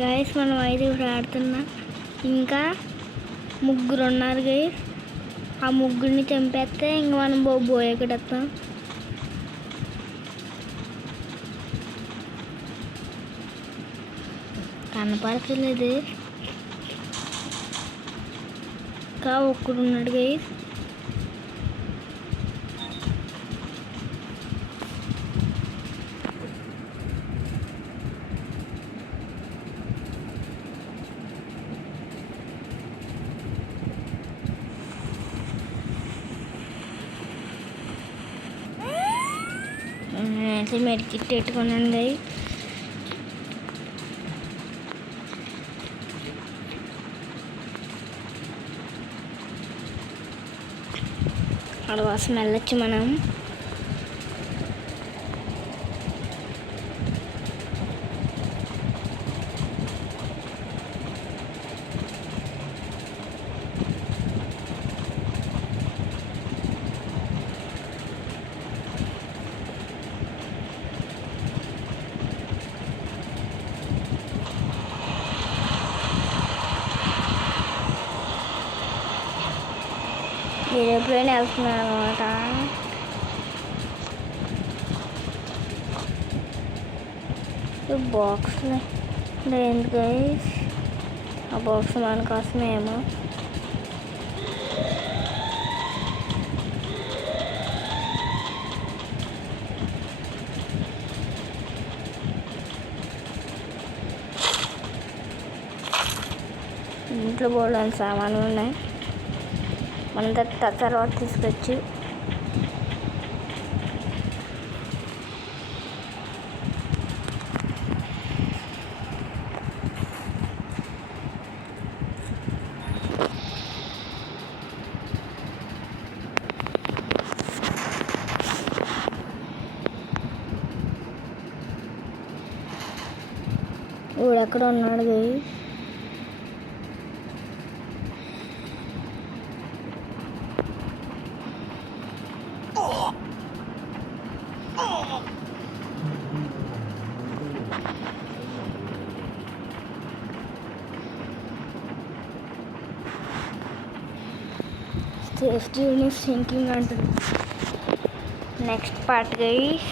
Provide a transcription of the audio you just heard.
గైస్ మనం ఐదుగురు ఆడుతున్నాం. ఇంకా ముగ్గురు ఉన్నారు గైస్. ఆ ముగ్గురిని చంపేస్తే ఇంక మనం ఎక్కడెత్తాం. కనపడతలేదు. ఇంకా ఒక్కడున్నాడు గైస్. అయితే మెడికిట్ పెట్టుకున్నాను గైస్. అక్కడ వాసన వెళ్ళొచ్చు మనం. నేను ఎప్పుడైనా వెళ్తున్నాను అనమాట. బాక్స్ లేదు గైస్. ఆ బాక్స్ మన కోసమేమో. ఇంట్లో బోల్డని సామాన్లు ఉన్నాయి. మన తర్వాత తీసుకొచ్చి ఎక్కడ ఉన్నాడు గైస్. సేఫ్టీ సింకింగ్ అంటుంది. Next part guys.